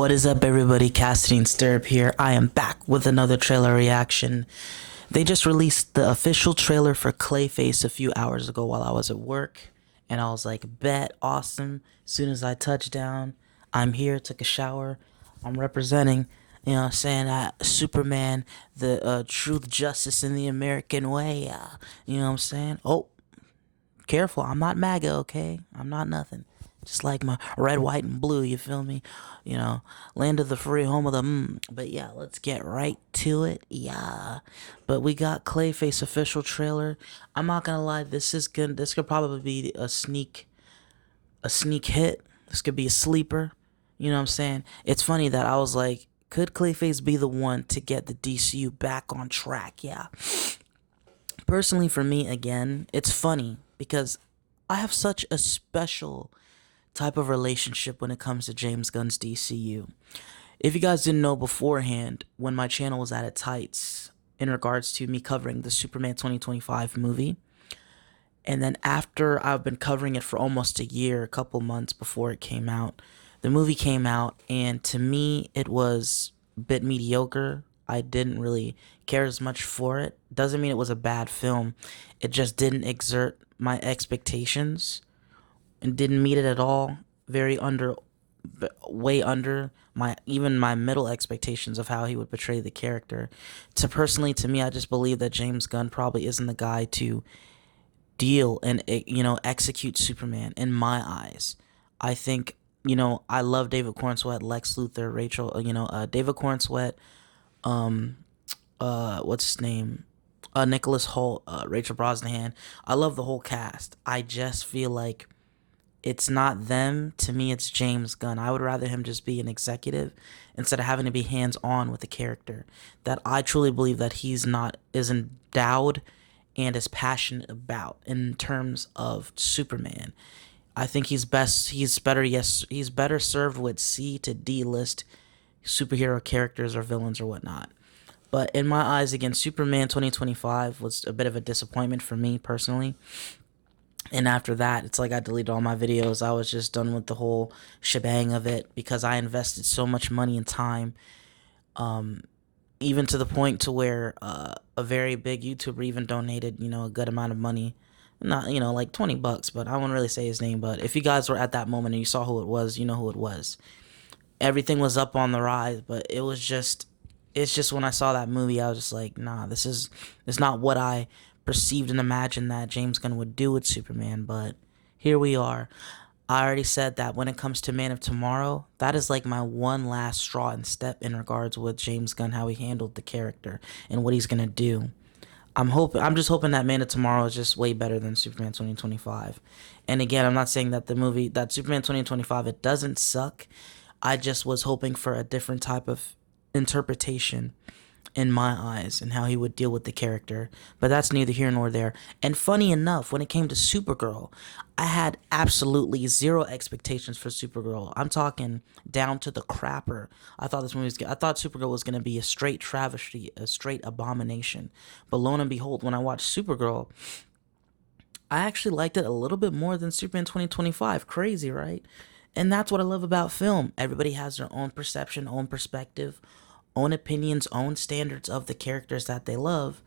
What is up, everybody? Cassidy and Stirrup here. I am back with another trailer reaction. They just released the official trailer for Clayface a few hours ago while I was at work, and I was like, bet, awesome. As soon as I touched down, I'm here, took a shower, I'm representing, saying Superman, the truth, justice, in the American way, you know what I'm saying? Oh, careful, I'm not MAGA, okay? I'm not nothing. Just like my red, white, and blue, you feel me? Land of the free, home of the But yeah, let's get right to it. Yeah. But we got Clayface official trailer. I'm not gonna lie, this could probably be a sneak hit. This could be a sleeper. You know what I'm saying? It's funny that I was like, could Clayface be the one to get the DCU back on track? Yeah. Personally, for me, again, it's funny because I have such a special type of relationship when it comes to James Gunn's DCU. If you guys didn't know beforehand, when my channel was at its heights in regards to me covering the Superman 2025 movie, and then after I've been covering it for almost a year, a couple months before it came out, the movie came out, and to me, it was a bit mediocre. I didn't really care as much for it. Doesn't mean it was a bad film. It just didn't exert my expectations and didn't meet it at all. Way under my middle expectations of how he would portray the character. To me, I just believe that James Gunn probably isn't the guy to deal and execute Superman in my eyes. I think I love David Cornsweet, Lex Luthor, Rachel. David Cornsweet. What's his name? Nicholas Hoult, Rachel Brosnahan. I love the whole cast. I just feel like it's not them. To me, it's James Gunn. I would rather him just be an executive instead of having to be hands-on with the character that I truly believe that he's not is endowed and is passionate about in terms of Superman. I think he's better served with C to D list superhero characters or villains or whatnot. But in my eyes, again, Superman 2025 was a bit of a disappointment for me personally. And after that, it's like I deleted all my videos. I was just done with the whole shebang of it because I invested so much money and time, even to the point to where a very big YouTuber even donated, a good amount of money. Not, like $20, but I won't really say his name. But if you guys were at that moment and you saw who it was, you know who it was. Everything was up on the rise, but it's just when I saw that movie, I was just like, nah, it's not what I perceived and imagined that James Gunn would do with Superman. But here we are. I already said that when it comes to Man of Tomorrow, that is like my one last straw and step in regards with James Gunn, how he handled the character and what he's gonna do. I'm just hoping that Man of Tomorrow is just way better than Superman 2025. And again, I'm not saying that that Superman 2025, it doesn't suck. I just was hoping for a different type of interpretation in my eyes and how he would deal with the character. But that's neither here nor there. And funny enough, when it came to Supergirl, I had absolutely zero expectations for Supergirl. I'm talking down to the crapper. I thought Supergirl was gonna be a straight travesty, a straight abomination. But lo and behold, when I watched Supergirl, I actually liked it a little bit more than Superman 2025. Crazy, right? And that's what I love about film. Everybody has their own perception, own perspective, own opinions, own standards of the characters that they love.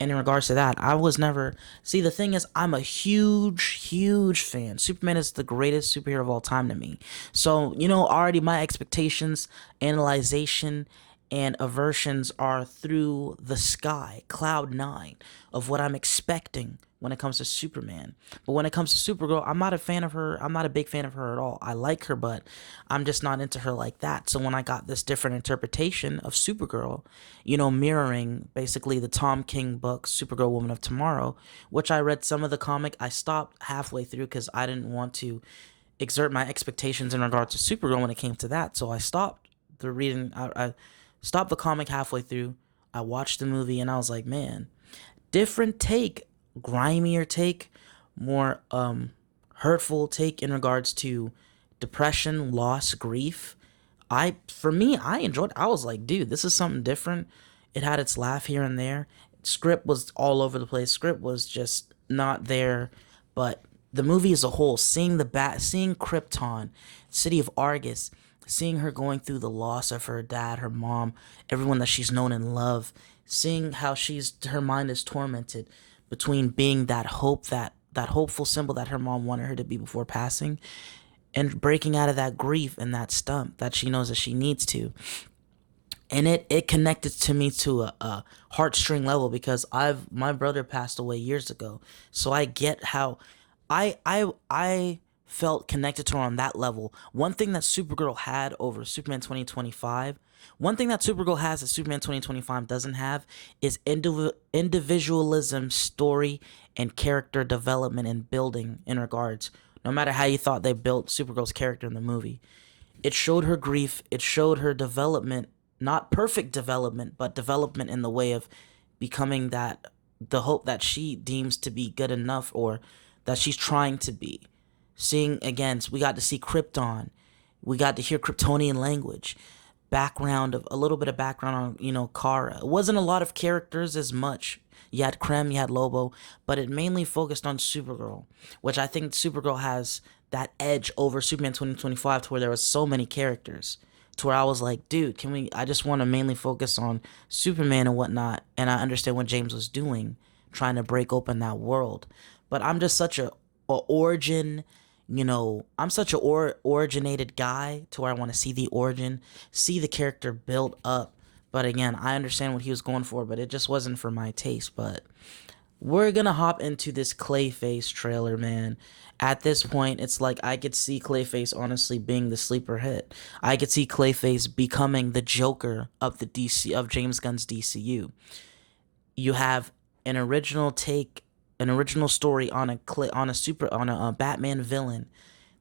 And in regards to that, I was never... See, the thing is, I'm a huge fan. Superman is the greatest superhero of all time to me. So, already my expectations, analyzation, and aversions are through the sky, cloud 9, of what I'm expecting when it comes to Superman. But when it comes to Supergirl, I'm not a fan of her. I'm not a big fan of her at all. I like her, but I'm just not into her like that. So when I got this different interpretation of Supergirl, mirroring basically the Tom King book, Supergirl Woman of Tomorrow, which I read some of the comic, I stopped halfway through because I didn't want to exert my expectations in regards to Supergirl when it came to that. So I stopped the reading. I stopped the comic halfway through. I watched the movie and I was like, man, different take. Grimier take, more hurtful take in regards to depression, loss, grief. For me, I enjoyed it. I was like, dude, this is something different. It had its laugh here and there. Script was all over the place. Script was just not there. But the movie as a whole, seeing Krypton, City of Argus, seeing her going through the loss of her dad, her mom, everyone that she's known and loved, seeing how her mind is tormented between being that hope, that hopeful symbol that her mom wanted her to be before passing, and breaking out of that grief and that stump that she knows that she needs to. And it connected to me to a heartstring level, because my brother passed away years ago, so I get how I felt connected to her on that level. One thing that Supergirl had over Superman 2025, one thing that Supergirl has that Superman 2025 doesn't have, is individualism, story, and character development and building in regards. No matter how you thought they built Supergirl's character in the movie, it showed her grief, it showed her development, not perfect development, but development in the way of becoming the hope that she deems to be good enough, or that she's trying to be. Seeing again, we got to see Krypton, we got to hear Kryptonian language, background of a little bit of background on Kara. It wasn't a lot of characters as much. You had Krem, you had Lobo, but it mainly focused on Supergirl, which I think Supergirl has that edge over Superman 2025, to where there was so many characters, to where I was like, dude, I just want to mainly focus on Superman and whatnot. And I understand what James was doing, trying to break open that world. But I'm just such a origin, I'm such a originated guy, to where I want to see the origin, see the character build up. But again, I understand what he was going for, but it just wasn't for my taste. But we're gonna hop into this Clayface trailer, man. At this point, it's like I could see Clayface honestly being the sleeper hit. I could see Clayface becoming the Joker of James Gunn's DCU. You have an original take, an original story on a Batman villain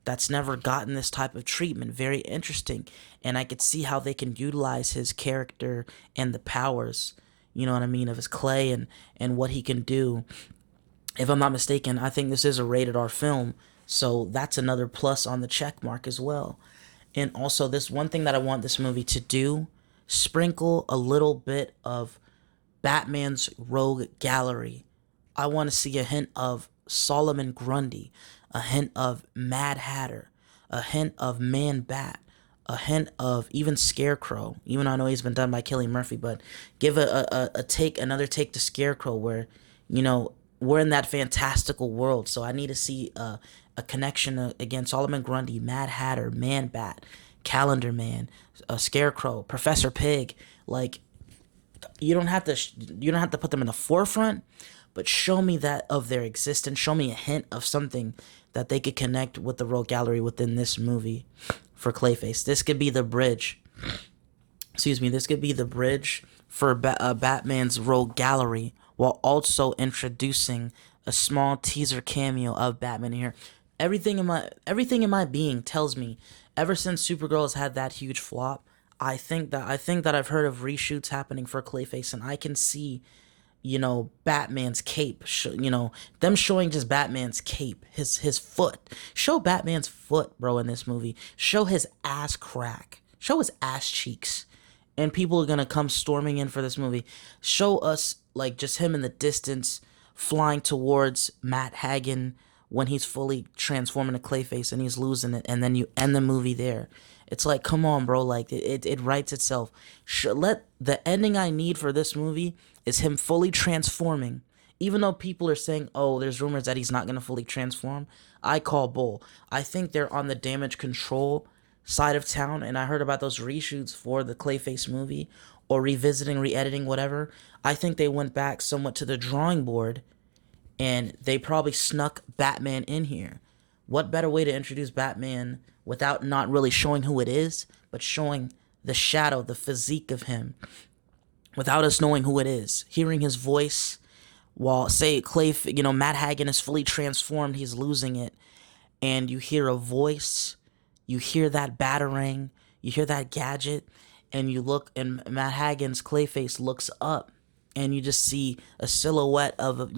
that's never gotten this type of treatment. Very interesting, and I could see how they can utilize his character and the powers, you know what I mean, of his clay, and what he can do. If I'm not mistaken, I think this is a rated R film, so that's another plus on the check mark as well. And also, this one thing that I want this movie to do, sprinkle a little bit of Batman's rogue gallery. I want to see a hint of Solomon Grundy, a hint of Mad Hatter, a hint of Man Bat, a hint of even Scarecrow. Even though I know he's been done by Cillian Murphy, but give another take to Scarecrow, where we're in that fantastical world. So I need to see a connection again. Solomon Grundy, Mad Hatter, Man Bat, Calendar Man, Scarecrow, Professor Pig. Like, you don't have to put them in the forefront, but show me that of their existence. Show me a hint of something that they could connect with the Rogue Gallery within this movie for Clayface. This could be the bridge. Excuse me. This could be the bridge for Batman's Rogue Gallery, while also introducing a small teaser cameo of Batman here. Everything in my being tells me, ever since Supergirl has had that huge flop, I think that I've heard of reshoots happening for Clayface, and I can see, Batman's cape, them showing just Batman's cape, his foot. Show Batman's foot, bro, in this movie. Show his ass crack. Show his ass cheeks. And people are gonna come storming in for this movie. Show us, like, just him in the distance, flying towards Matt Hagen when he's fully transforming to Clayface and he's losing it, and then you end the movie there. It's like, come on, bro. Like, it writes itself. Let the ending I need for this movie is him fully transforming. Even though people are saying, oh, there's rumors that he's not going to fully transform, I call bull. I think they're on the damage control side of town, and I heard about those reshoots for the Clayface movie, or revisiting, re-editing, whatever. I think they went back somewhat to the drawing board, and they probably snuck Batman in here. What better way to introduce Batman without not really showing who it is, but showing the shadow, the physique of him, without us knowing who it is, hearing his voice, while, say, Matt Hagen is fully transformed, he's losing it, and you hear a voice, you hear that batarang, you hear that gadget, and you look, and Matt Hagen's Clayface looks up, and you just see a silhouette of,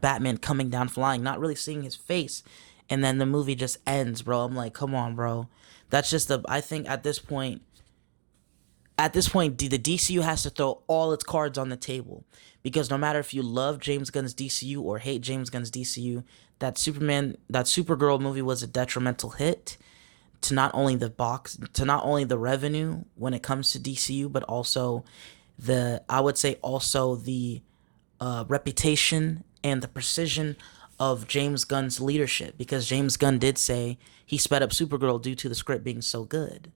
Batman coming down flying, not really seeing his face, and then the movie just ends, bro. I'm like, come on, bro. That's just I think at this point, the DCU has to throw all its cards on the table, because no matter if you love James Gunn's DCU or hate James Gunn's DCU, that Supergirl movie was a detrimental hit. to not only the revenue when it comes to DCU, but also I would say also the reputation and the precision of James Gunn's leadership, because James Gunn did say he sped up Supergirl due to the script being so good,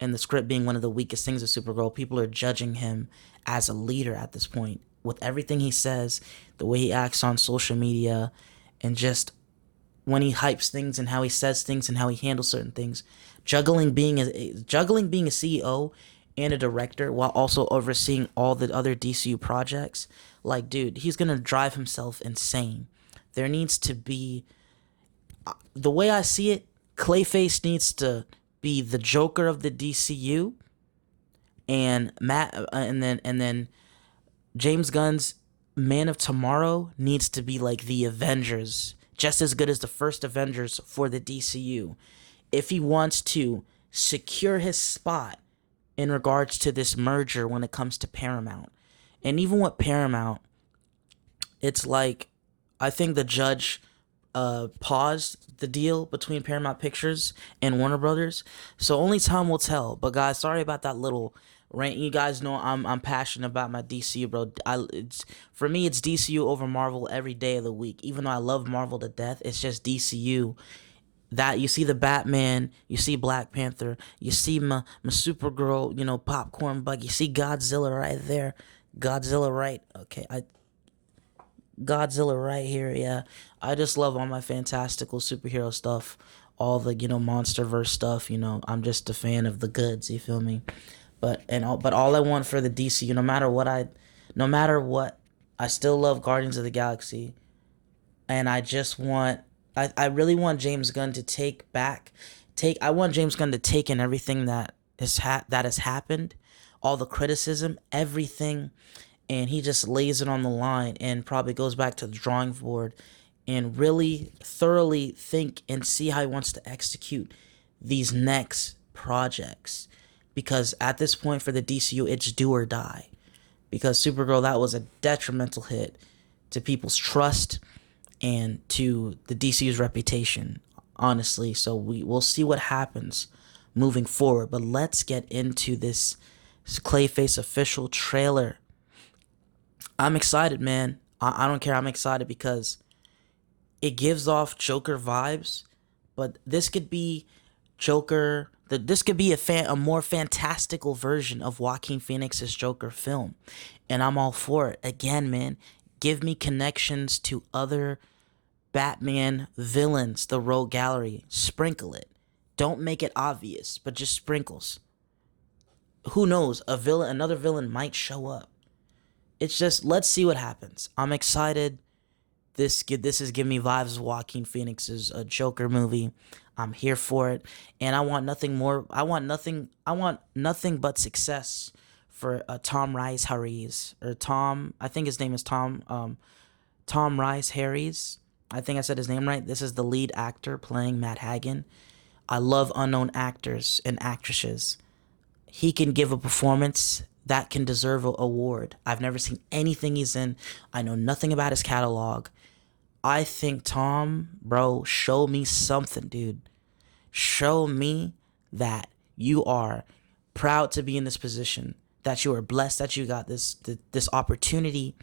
and the script being one of the weakest things of Supergirl. People are judging him as a leader at this point with everything he says, the way he acts on social media, and just when he hypes things and how he says things and how he handles certain things. Juggling being a CEO and a director while also overseeing all the other DCU projects. Like, dude, he's gonna drive himself insane. There needs to be, the way I see it, Clayface needs to be the Joker of the DCU, and then James Gunn's Man of Tomorrow needs to be like the Avengers, just as good as the first Avengers for the DCU. If he wants to secure his spot in regards to this merger when it comes to Paramount. And even with Paramount, it's like, I think the judge paused the deal between Paramount Pictures and Warner Brothers, so only time will tell. But guys, sorry about that little rant. You guys know I'm passionate about my DCU, bro. For me, it's DCU over Marvel every day of the week. Even though I love Marvel to death, it's just DCU. That you see the Batman, you see Black Panther, you see my Supergirl, popcorn bug. You see Godzilla right there, Godzilla right here. Yeah, I just love all my fantastical superhero stuff, all the MonsterVerse stuff. I'm just a fan of the goods. You feel me? But all I want for the DCU, no matter what, I still love Guardians of the Galaxy, and I really want James Gunn to take in everything that has happened, all the criticism, everything, and he just lays it on the line and probably goes back to the drawing board and really thoroughly think and see how he wants to execute these next projects. Because at this point for the DCU, it's do or die. Because Supergirl, that was a detrimental hit to people's trust and to the DCU's reputation, honestly. So we'll see what happens moving forward. But let's get into this Clayface official trailer. I'm excited, man. I don't care. I'm excited because it gives off Joker vibes, but this could be Joker. This could be a more fantastical version of Joaquin Phoenix's Joker film, and I'm all for it. Again, man, give me connections to other Batman villains, the Rogue Gallery. Sprinkle it. Don't make it obvious, but just sprinkles. Who knows? Another villain might show up. It's just, let's see what happens. I'm excited. This is giving me vibes of Joaquin Phoenix's Joker movie. I'm here for it, and I want nothing more. I want nothing but success for Tom Rhys Harries, or Tom. I think his name is Tom. Tom Rhys Harries. I think I said his name right. This is the lead actor playing Matt Hagen. I love unknown actors and actresses. He can give a performance that can deserve an award. I've never seen anything he's in. I know nothing about his catalog. I think, Tom, bro, show me something, dude. Show me that you are proud to be in this position, that you are blessed that you got this opportunity,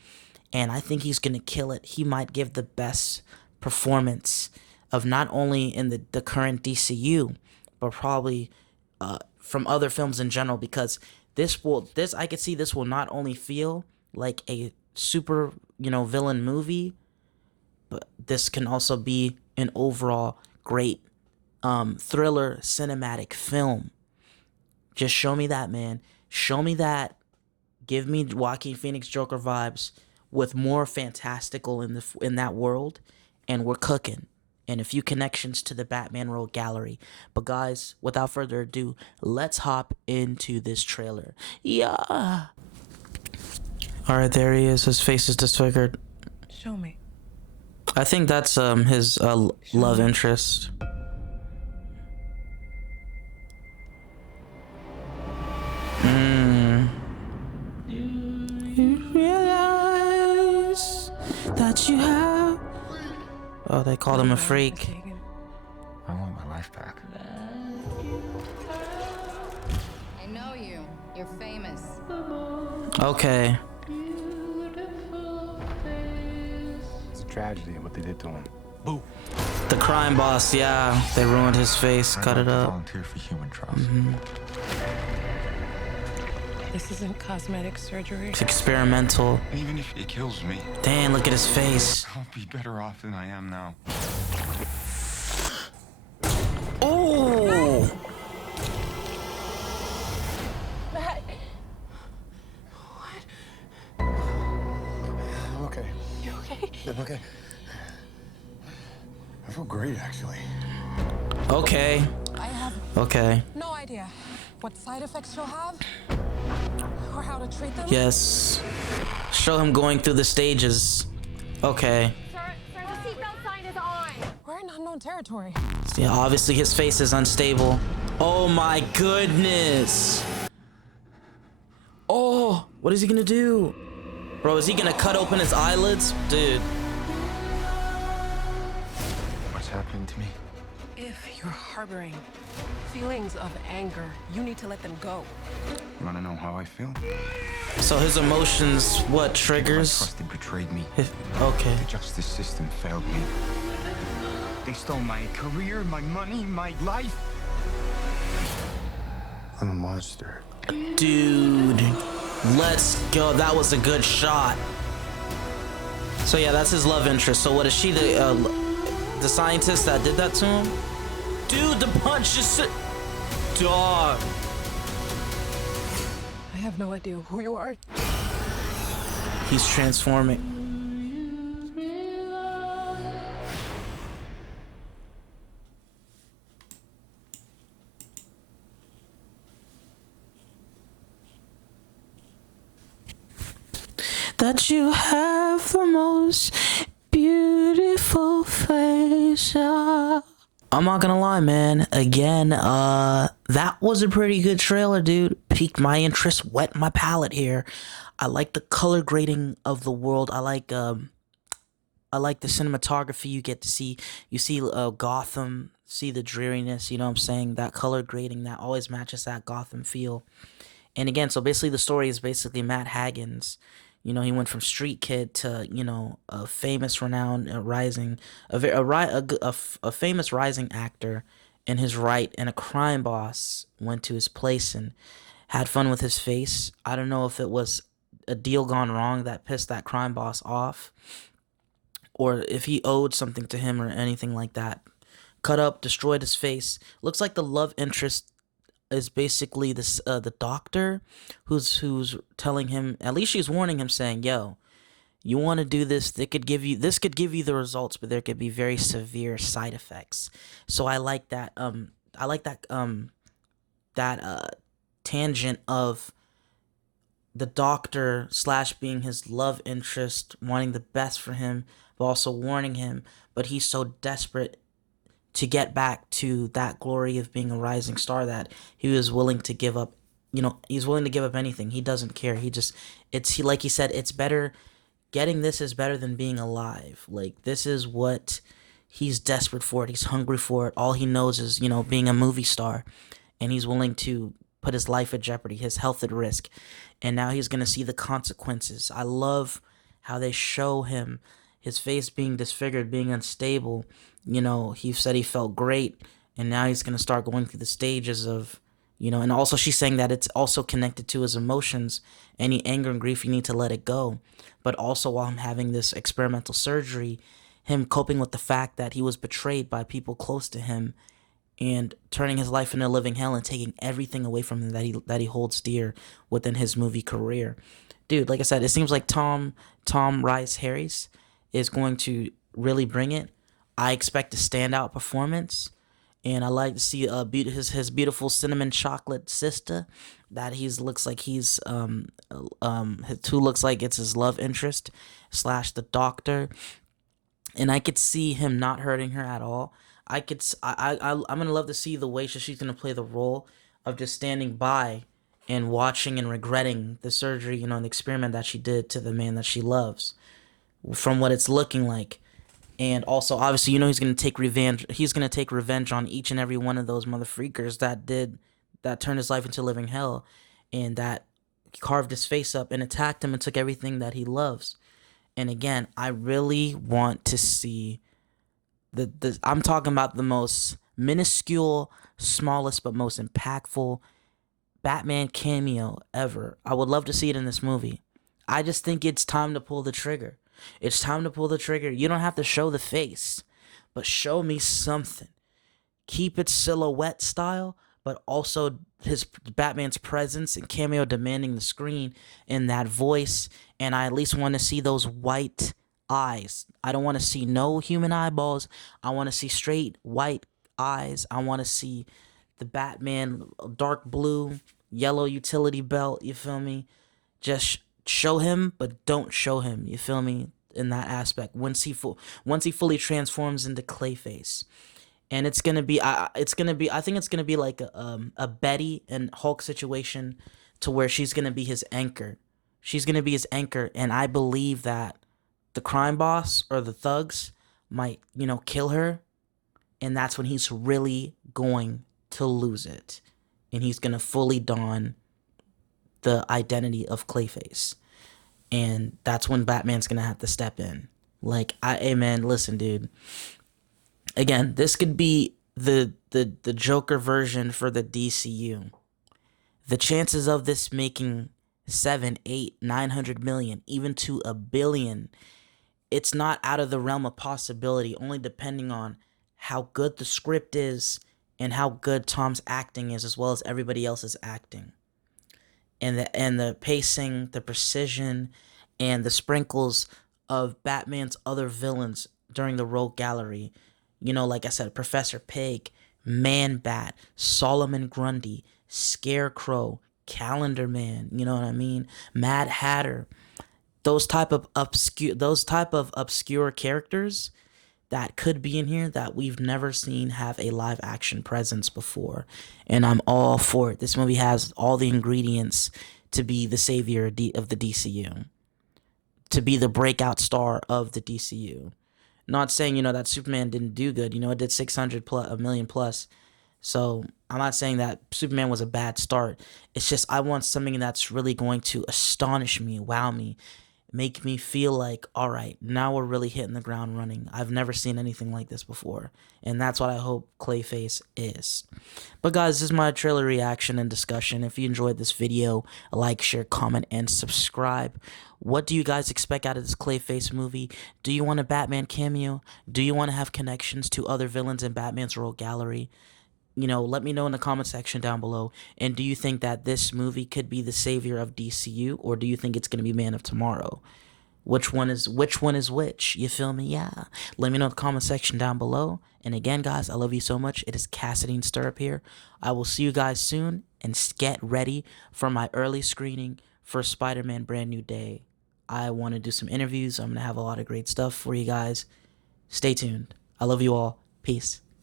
and I think he's gonna kill it. He might give the best performance of not only in the current DCU, but probably from other films in general, because I could see this will not only feel like a super villain movie, but this can also be an overall great thriller cinematic film. Just show me that, man. Show me that. Give me Joaquin Phoenix Joker vibes with more fantastical in that world, and we're cooking. And a few connections to the Batman Rogue Gallery. But guys, without further ado, let's hop into this trailer. Yeah. Alright, there he is. His face is disfigured. Show me. I think that's his love interest. You realize that you have... Oh, they called him a freak. I want my life back. You're famous. Okay. It's a tragedy what they did to him. Boo. The crime boss, yeah. They ruined his face, cut it up. Volunteer for human trials. This isn't cosmetic surgery. It's experimental. Even if it kills me, Damn, look at his face. I'll be better off than I am now. Oh! Matt. I'm okay. You okay? I'm okay. I feel great, actually. Okay. I have Okay. no idea what side effects you'll have or how to treat them. Yes. Show him going through the stages. Okay. Sir, the seatbelt sign is on. We're in unknown territory. Yeah, obviously his face is unstable. Oh my goodness. Oh, what is he gonna do? Bro, is he gonna cut open his eyelids? Dude. What's happening to me? If you're harboring feelings of anger, you need to let them go. You wanna know how I feel? So his emotions, what My triggers? trusted betrayed me. Okay. The justice system failed me. They stole my career, my money, my life. I'm a monster. Dude. Let's go. That was a good shot. So yeah, that's his love interest. So what is she, the scientist that did that to him? Dude, the punch is dog. I have no idea who you are. He's transforming. That you have the most beautiful face. I'm not gonna lie, man. Again, that was a pretty good trailer, dude. Piqued my interest, whet my palate here. I like the color grading of the world. I like the cinematography. You get to see, Gotham, see the dreariness. You know what I'm saying? That color grading that always matches that Gotham feel. And again, so basically the story is basically Matt Hagen's. You know, he went from street kid to, you know, a famous, renowned, a famous rising actor in his right, and a crime boss went to his place and had fun with his face. I don't know if it was a deal gone wrong that pissed that crime boss off, or if he owed something to him or anything like that. Cut up, destroyed his face. Looks like the love interest is basically this the doctor who's telling him, at least she's warning him, saying, yo, you want to do this, this could give you the results, but there could be very severe side effects. So I like that tangent of the doctor / being his love interest, wanting the best for him, but also warning him, but he's so desperate to get back to that glory of being a rising star that he was willing to give up. You know, he's willing to give up anything. He doesn't care. Like he said, it's better, getting this is better than being alive. Like, this is what he's desperate for it. He's hungry for it. All he knows is, you know, being a movie star, and he's willing to put his life at jeopardy, his health at risk. And now he's going to see the consequences. I love how they show him, his face being disfigured, being unstable. You know, he said he felt great, and now he's going to start going through the stages of, you know, and also she's saying that it's also connected to his emotions. Any anger and grief, you need to let it go. But also, while I'm having this experimental surgery, him coping with the fact that he was betrayed by people close to him and turning his life into a living hell and taking everything away from him that he holds dear within his movie career. Dude, like I said, it seems like Tom Rhys Harries is going to really bring it. I expect a standout performance, and I like to see his beautiful cinnamon chocolate sister that looks like it's his love interest / the doctor, and I could see him not hurting her at all. I'm gonna love to see the way she's gonna play the role of just standing by and watching and regretting the surgery, you know, the experiment that she did to the man that she loves, from what it's looking like. And also, obviously, you know, he's gonna take revenge. He's gonna take revenge on each and every one of those motherfreakers that turned his life into living hell. and that carved his face up and attacked him and took everything that he loves. And again, I really want to see the I'm talking about the most minuscule, smallest but most impactful Batman cameo ever. I would love to see it in this movie. I just think it's time to pull the trigger. It's time to pull the trigger. You don't have to show the face, but show me something. Keep it silhouette style, but also his Batman's presence and cameo demanding the screen and that voice. And I at least want to see those white eyes. I don't want to see no human eyeballs. I want to see straight white eyes. I want to see the Batman dark blue, yellow utility belt. You feel me? Just show him, but don't show him. You feel me? In that aspect, once he fully transforms into Clayface. And it's gonna be, I think it's gonna be like a Betty and Hulk situation, to where she's gonna be his anchor. She's gonna be his anchor, and I believe that the crime boss or the thugs might, kill her, and that's when he's really going to lose it, and he's gonna fully don the identity of Clayface, and that's when Batman's gonna have to step in. Like, hey man, listen, dude. Again, this could be the Joker version for the DCU. The chances of this making 7, 8, 900 million, even to $1 billion, it's not out of the realm of possibility, only depending on how good the script is and how good Tom's acting is, as well as everybody else's acting. And the pacing, the precision, and the sprinkles of Batman's other villains during the Rogue Gallery. Like I said, Professor Pig, Man-Bat, Solomon Grundy, Scarecrow, Calendar Man, you know what I mean? Mad Hatter. Those type of obscure characters that could be in here that we've never seen have a live action presence before. And I'm all for it. This movie has all the ingredients to be the savior of the DCU. To be the breakout star of the DCU. Not saying, that Superman didn't do good. It did 1 million plus. So I'm not saying that Superman was a bad start. It's just I want something that's really going to astonish me, wow me, make me feel like, all right, now we're really hitting the ground running. I've never seen anything like this before. And that's what I hope Clayface is. But guys, this is my trailer reaction and discussion. If you enjoyed this video, like, share, comment, and subscribe. What do you guys expect out of this Clayface movie? Do you want a Batman cameo? Do you want to have connections to other villains in Batman's Rogue Gallery? Let me know in the comment section down below. And do you think that this movie could be the savior of DCU, or do you think it's going to be Man of Tomorrow? Which one is which? You feel me? Yeah. Let me know in the comment section down below. And again, guys, I love you so much. It is Cassidy and Stirrup here. I will see you guys soon, and get ready for my early screening for Spider-Man Brand New Day. I want to do some interviews. I'm going to have a lot of great stuff for you guys. Stay tuned. I love you all. Peace.